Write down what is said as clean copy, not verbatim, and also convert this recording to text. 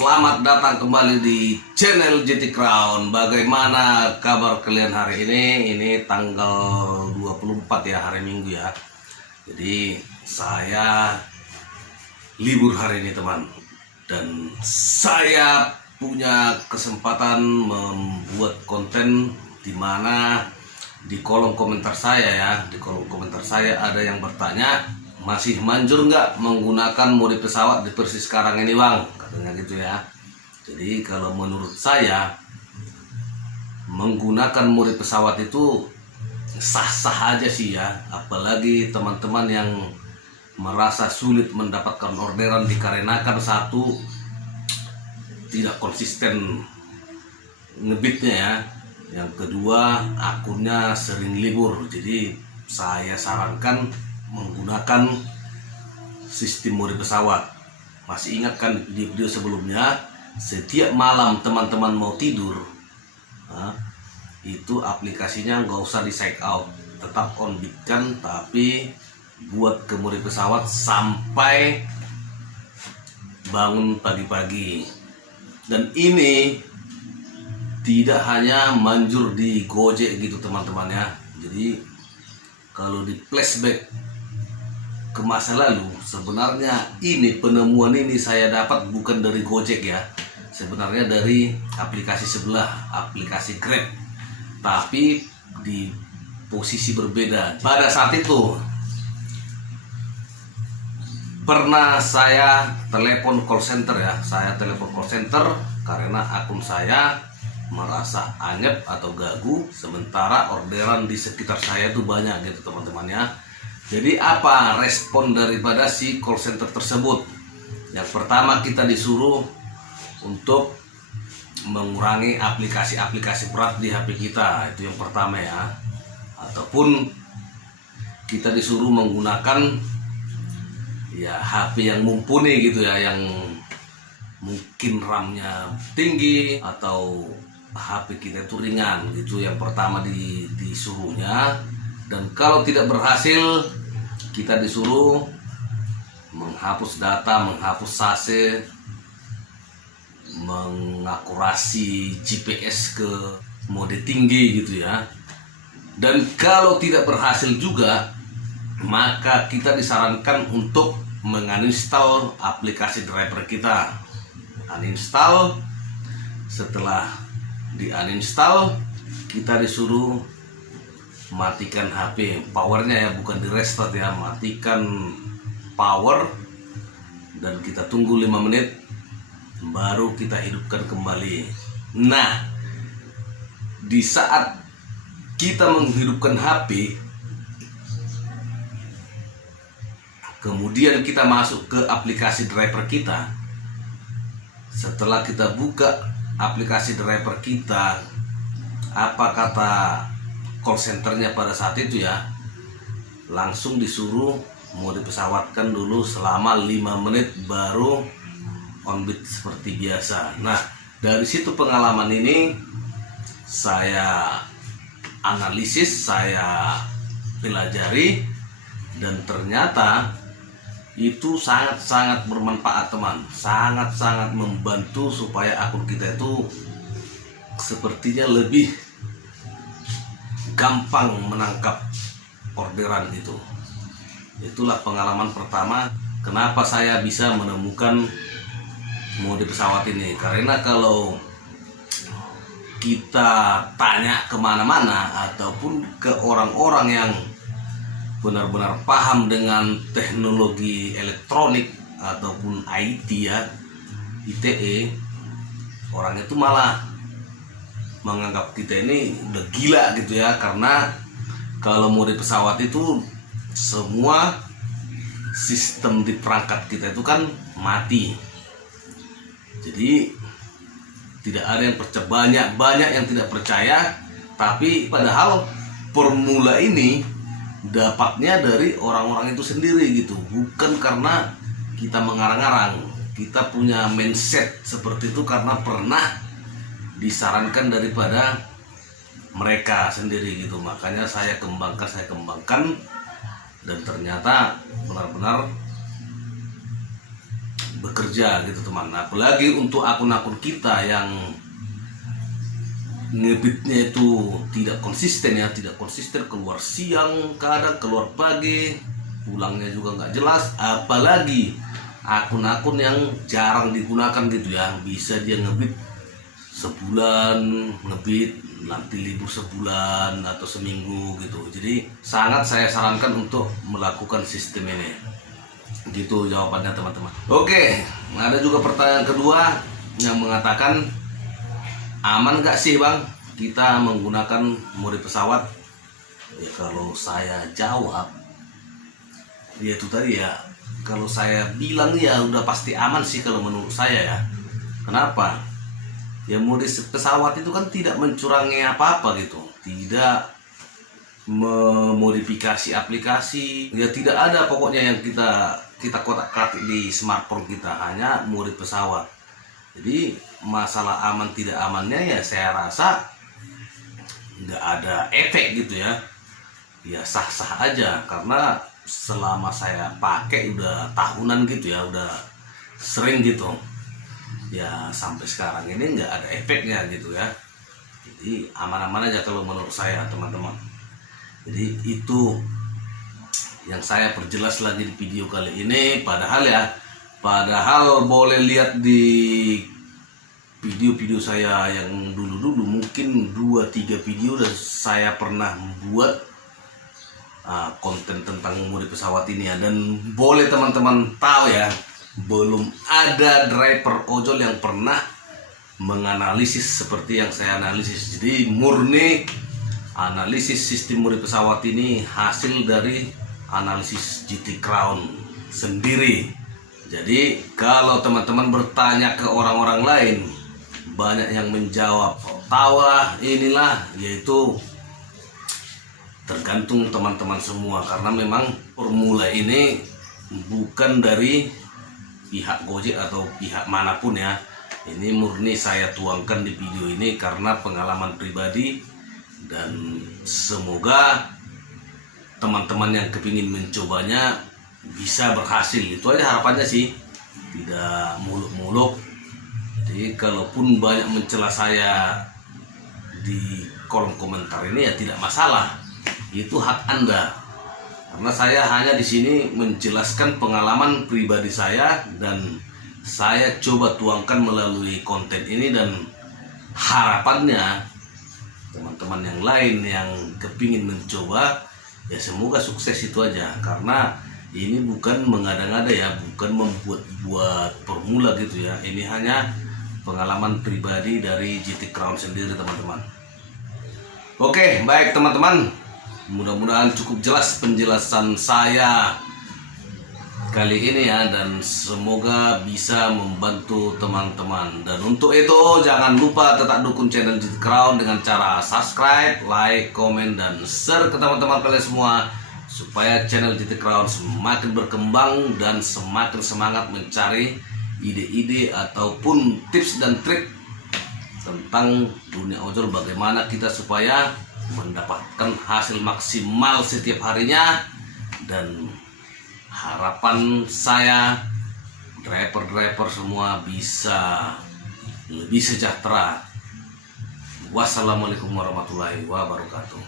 Selamat datang kembali di channel JT Crown. Bagaimana kabar kalian hari ini? Ini tanggal 24 ya, hari Minggu ya. Jadi saya libur hari ini teman. Dan saya punya kesempatan membuat konten di mana di kolom komentar saya ya, di kolom komentar saya ada yang bertanya, masih manjur nggak menggunakan mode pesawat di versi sekarang ini bang, katanya gitu ya. Jadi kalau menurut saya menggunakan mode pesawat itu sah-sah aja sih ya, apalagi teman-teman yang merasa sulit mendapatkan orderan dikarenakan satu, tidak konsisten ngebitnya ya, yang kedua akunnya sering libur. Jadi saya sarankan menggunakan sistem mode pesawat. Masih ingat kan di video sebelumnya, setiap malam teman-teman mau tidur, itu aplikasinya nggak usah di sign out, tetap on beat kan, tapi buat ke mode pesawat sampai bangun pagi-pagi. Dan ini tidak hanya manjur di Gojek gitu teman-teman ya. Jadi kalau di flashback ke masa lalu, sebenarnya ini penemuan ini saya dapat bukan dari Gojek ya, sebenarnya dari aplikasi sebelah, aplikasi Grab, tapi di posisi berbeda. Pada saat itu pernah saya telepon call center ya, saya telepon call center karena akun saya merasa anyep atau gagu, sementara orderan di sekitar saya itu banyak gitu teman-teman ya. Jadi apa respon daripada si call center tersebut? Yang pertama, kita disuruh untuk mengurangi aplikasi-aplikasi berat di HP kita, itu yang pertama ya. Ataupun kita disuruh menggunakan ya HP yang mumpuni gitu ya, yang mungkin RAM-nya tinggi atau HP kita itu ringan gitu. Yang pertama disuruhnya. Dan kalau tidak berhasil, kita disuruh menghapus data, menghapus sase, mengakurasi GPS ke mode tinggi gitu ya. Dan kalau tidak berhasil juga, maka kita disarankan untuk menguninstall aplikasi driver kita. Uninstall. Setelah di uninstall, kita disuruh matikan HP, powernya ya, bukan di restart ya, matikan power, dan kita tunggu 5 menit baru kita hidupkan kembali. Nah, di saat kita menghidupkan HP, kemudian kita masuk ke aplikasi driver kita. Setelah kita buka aplikasi driver kita, apa kata call centernya pada saat itu ya, langsung disuruh mode pesawatkan dulu selama 5 menit baru on beat seperti biasa. Nah, dari situ pengalaman ini saya analisis, saya pelajari, dan ternyata itu sangat-sangat bermanfaat teman, sangat-sangat membantu supaya akun kita itu sepertinya lebih gampang menangkap orderan itu. Itulah pengalaman pertama kenapa saya bisa menemukan mode pesawat ini. Karena kalau kita tanya kemana-mana ataupun ke orang-orang yang benar-benar paham dengan teknologi elektronik ataupun IT ya, ITE, orang itu malah menganggap kita ini udah gila gitu ya. Karena kalau mode pesawat itu semua sistem di perangkat kita itu kan mati. Jadi tidak ada yang percaya, banyak yang tidak percaya. Tapi padahal formula ini dapatnya dari orang-orang itu sendiri gitu, bukan karena kita mengarang-arang. Kita punya mindset seperti itu karena pernah disarankan daripada mereka sendiri gitu. Makanya saya kembangkan, dan ternyata benar-benar bekerja gitu teman. Apalagi untuk akun-akun kita yang ngebitnya itu tidak konsisten ya, tidak konsisten, keluar siang, kadang keluar pagi, pulangnya juga nggak jelas. Apalagi akun-akun yang jarang digunakan gitu ya, bisa dia ngebit sebulan, ngebit nanti libur sebulan atau seminggu gitu. Jadi sangat saya sarankan untuk melakukan sistem ini. Gitu jawabannya teman-teman. Oke, ada juga pertanyaan kedua yang mengatakan, aman gak sih bang kita menggunakan mode pesawat? Ya kalau saya jawab, ya itu tadi ya, kalau saya bilang ya udah pasti aman sih kalau menurut saya ya. Kenapa? Ya mode pesawat itu kan tidak mencurangi apa-apa gitu, tidak memodifikasi aplikasi, ya tidak ada pokoknya yang kita kotak-katik di smartphone kita, hanya mode pesawat. Jadi masalah aman tidak amannya ya saya rasa nggak ada efek gitu ya, ya sah-sah aja, karena selama saya pakai udah tahunan gitu ya, udah sering gitu ya, sampai sekarang ini nggak ada efeknya gitu ya. Jadi aman-aman aja kalau menurut saya teman-teman. Jadi itu yang saya perjelas lagi di video kali ini. Padahal boleh lihat di video-video saya yang dulu-dulu, mungkin 2-3 video dan saya pernah membuat konten tentang mode pesawat ini ya. Dan boleh teman-teman tahu ya, belum ada driver ojol yang pernah menganalisis seperti yang saya analisis. Jadi murni analisis sistem mode pesawat ini hasil dari analisis GT Crown sendiri. Jadi kalau teman-teman bertanya ke orang-orang lain, banyak yang menjawab tahu lah inilah, yaitu tergantung teman-teman semua, karena memang formula ini bukan dari pihak Gojek atau pihak manapun ya. Ini murni saya tuangkan di video ini karena pengalaman pribadi, dan semoga teman-teman yang kepingin mencobanya bisa berhasil. Itu aja harapannya sih, tidak muluk-muluk. Jadi kalaupun banyak mencela saya di kolom komentar ini ya tidak masalah, itu hak Anda. Karena saya hanya di sini menjelaskan pengalaman pribadi saya, dan saya coba tuangkan melalui konten ini, dan harapannya teman-teman yang lain yang kepingin mencoba ya semoga sukses. Itu aja, karena ini bukan mengada-ngada ya, bukan membuat-buat formula gitu ya. Ini hanya pengalaman pribadi dari GT Crown sendiri teman-teman. Oke, baik teman-teman, mudah-mudahan cukup jelas penjelasan saya kali ini ya, dan semoga bisa membantu teman-teman. Dan untuk itu jangan lupa tetap dukung channel GT Crown dengan cara subscribe, like, komen, dan share ke teman-teman kalian semua, supaya channel GT Crown semakin berkembang dan semakin semangat mencari ide-ide ataupun tips dan trik tentang dunia ojol, bagaimana kita supaya mendapatkan hasil maksimal setiap harinya. Dan harapan saya driver-driver semua bisa lebih sejahtera. Wassalamualaikum warahmatullahi wabarakatuh.